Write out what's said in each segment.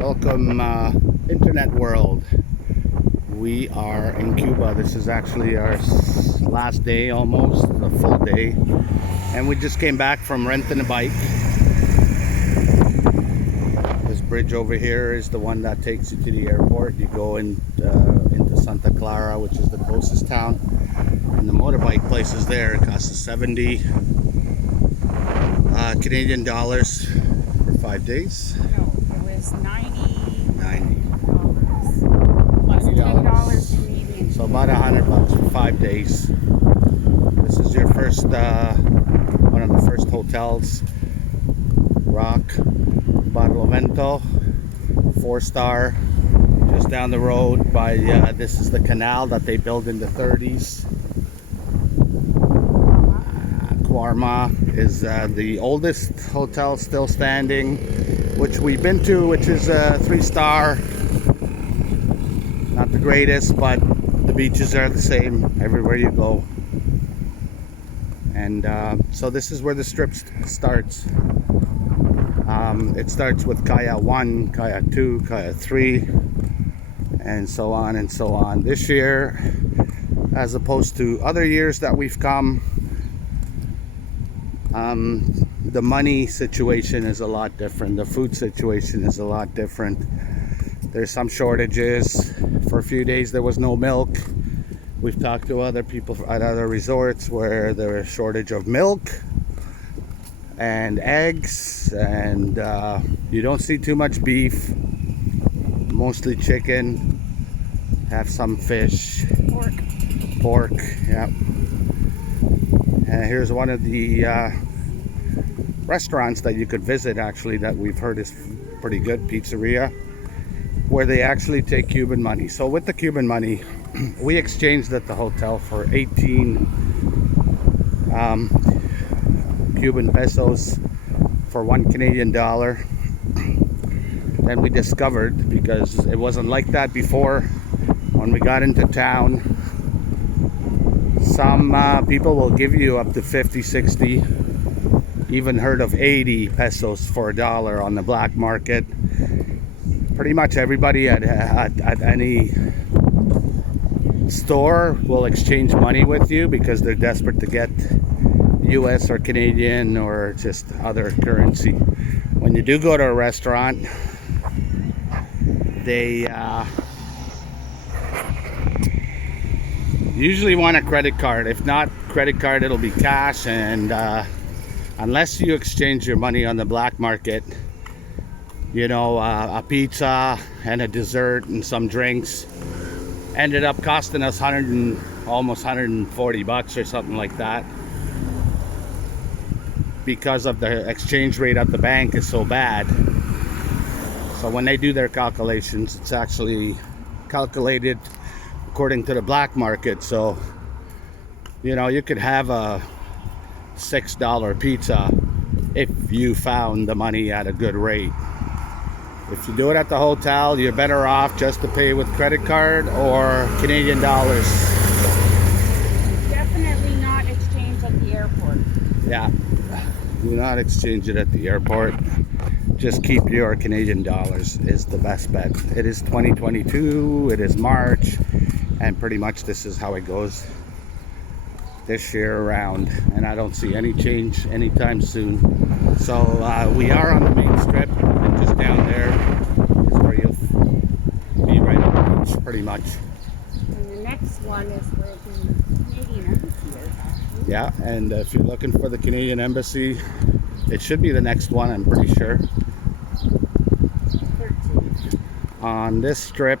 Welcome, internet world. We are in Cuba. This is actually our last day, almost a full day, and we just came back from renting a bike. This bridge over here is the one that takes you to the airport. You go into Santa Clara, which is the closest town, and the motorbike place is there. It costs us 70 Canadian dollars for 5 days. No, it was 90 plus $10 Canadian. So about $100 for 5 days. This is your first, one of the first hotels. Rock Barlovento, 4-star, just down the road by, this is the canal that they built in the 30s. Cuarma is the oldest hotel still standing, which we've been to, which is a 3-star. Not the greatest, but the beaches are the same everywhere you go. And so this is where the strip starts. It starts with Kaya 1, Kaya 2, Kaya 3, and so on and so on. This year, as opposed to other years that we've come, the money situation is a lot different. The food situation is a lot different. There's some shortages. For a few days there was no milk. We've talked to other people at other resorts where there's a shortage of milk and eggs, and you don't see too much beef, mostly chicken, have some fish, pork, yeah. And here's one of the restaurants that you could visit, actually, that we've heard is pretty good, pizzeria, where they actually take Cuban money. So with the Cuban money, we exchanged at the hotel for 18 Cuban pesos for $1 Canadian. Then we discovered, because it wasn't like that before, when we got into town, some people will give you up to 50, 60, even heard of 80 pesos for $1 on the black market. Pretty much everybody at any store will exchange money with you because they're desperate to get US or Canadian or just other currency. When you do go to a restaurant, they usually want a credit card. If not credit card, it'll be cash, and unless you exchange your money on the black market, you know, a pizza and a dessert and some drinks ended up costing us almost $140 or something like that, because of the exchange rate at the bank is so bad. So when they do their calculations, it's actually calculated according to the black market. So, you know, you could have a $6 pizza if you found the money at a good rate. If you do it at the hotel, you're better off just to pay with credit card or Canadian dollars. Definitely not exchange at the airport. Yeah, do not exchange it at the airport. Just keep your Canadian dollars is the best bet. It is 2022, it is March, and pretty much this is how it goes this year around, and I don't see any change anytime soon. So we are on the main strip, and just down there is where you'll be right on the beach, pretty much. And the next one is where the Canadian Embassy is, actually. Yeah, and if you're looking for the Canadian Embassy, it should be the next one, I'm pretty sure. 13. On this strip,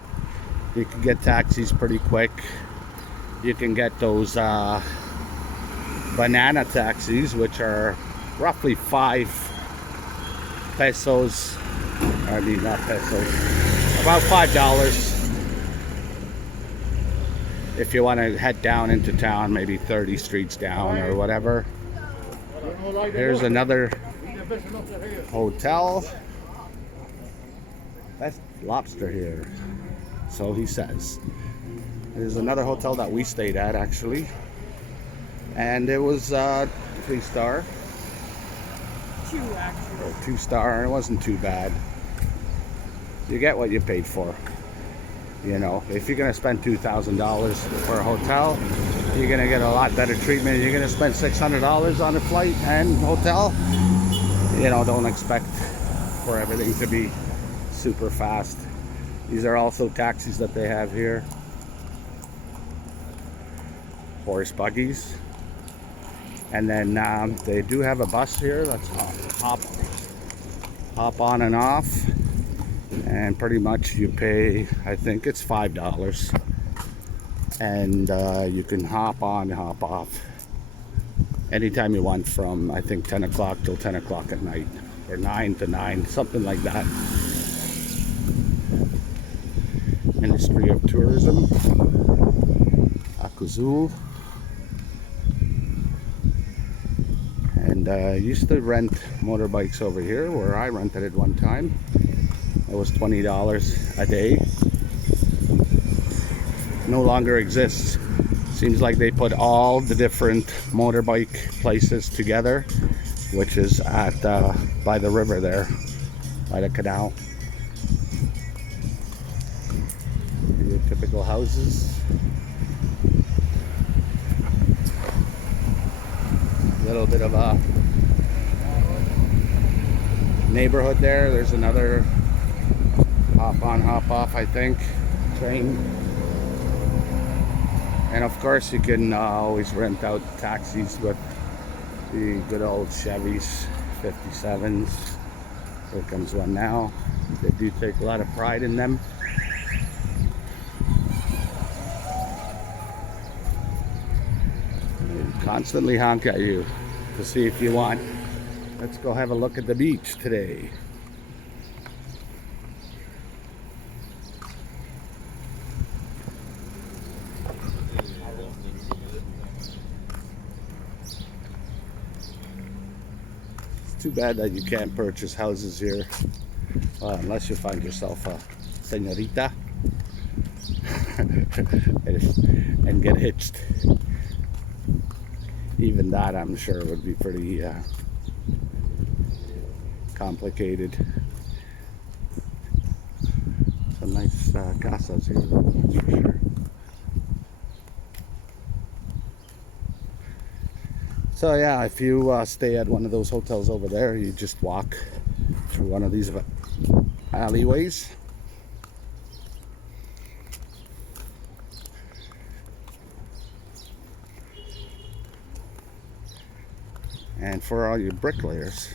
you can get taxis pretty quick. You can get those banana taxis, which are roughly 5 pesos. I mean, not pesos. About $5. If you want to head down into town, maybe 30 streets down or whatever. Here's another hotel. Best lobster here, so he says. There's another hotel that we stayed at, actually, and it was 3-star. 2, actually. Or 2-star. It wasn't too bad. you get what you paid for. You know, if you're gonna spend $2,000 for a hotel, you're gonna get a lot better treatment. You're gonna spend $600 on a flight and hotel. You know, don't expect for everything to be super fast. These are also taxis that they have here. Horse buggies. And then they do have a bus here that's hop on and off. And pretty much you pay, I think it's $5. And you can hop on, hop off anytime you want from, I think, 10 o'clock till 10 o'clock at night. Or 9 to 9, something like that. Ministry of Tourism. Akuzul. And I used to rent motorbikes over here where I rented it one time. It was $20 a day. No longer exists. Seems like they put all the different motorbike places together, which is at by the river there, by the canal. Your typical houses. A little bit of a neighborhood there. There's another hop on, hop off, I think, train. And of course, you can always rent out taxis with the good old Chevys, 57s. Here comes one now. They do take a lot of pride in them. They constantly honk at you to see if you want. Let's go have a look at the beach today. Too bad that you can't purchase houses here, unless you find yourself a señorita and get hitched. Even that, I'm sure, would be pretty complicated. Some nice casas here, that's for sure. So yeah, if you stay at one of those hotels over there, you just walk through one of these alleyways. And for all you bricklayers,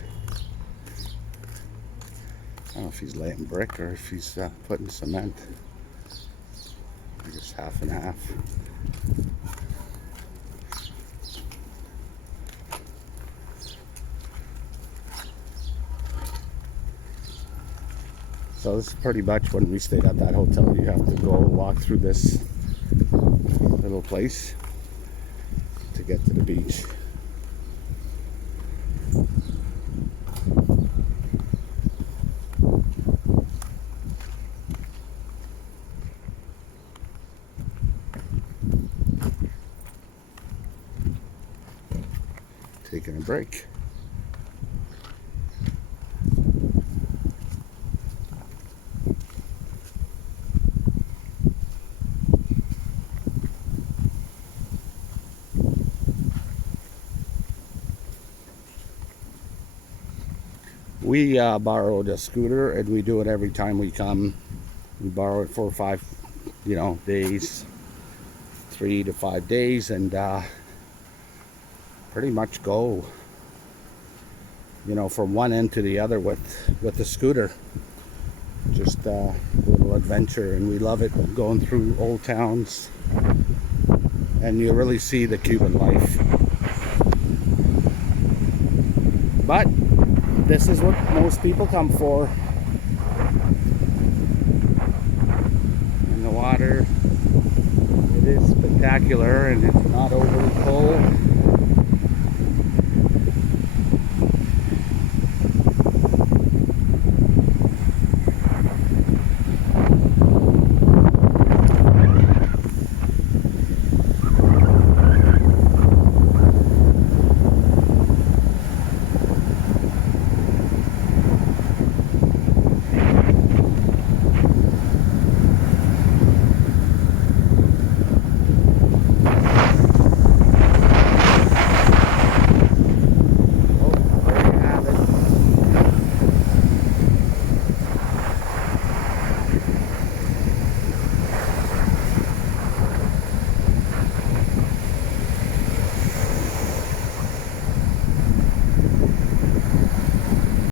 I don't know if he's laying brick or if he's putting cement. I guess half and half. So this is pretty much when we stayed at that hotel. You have to go walk through this little place to get to the beach. Taking a break. We borrowed a scooter, and we do it every time we come. We borrow it 4 or 5, days, 3 to 5 days, and pretty much go, from one end to the other with the scooter. Just a little adventure, and we love it, going through old towns, and you really see the Cuban life. But this is what most people come for. And the water, it is spectacular, and it's not overly cold.